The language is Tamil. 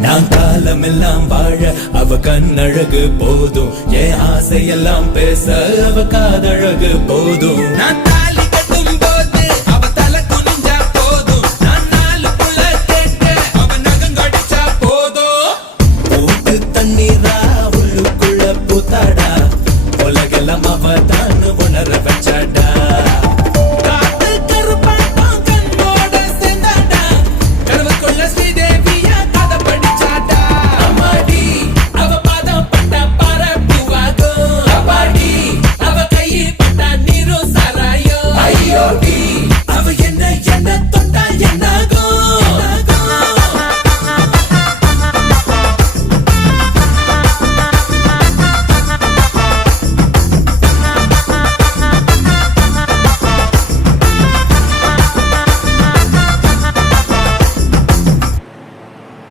நான் காலமெல்லாம் வாழ அவ கண்ணழகு போதும், என் ஆசையெல்லாம் பேச அவ காதழகு போதும். நான் தாலி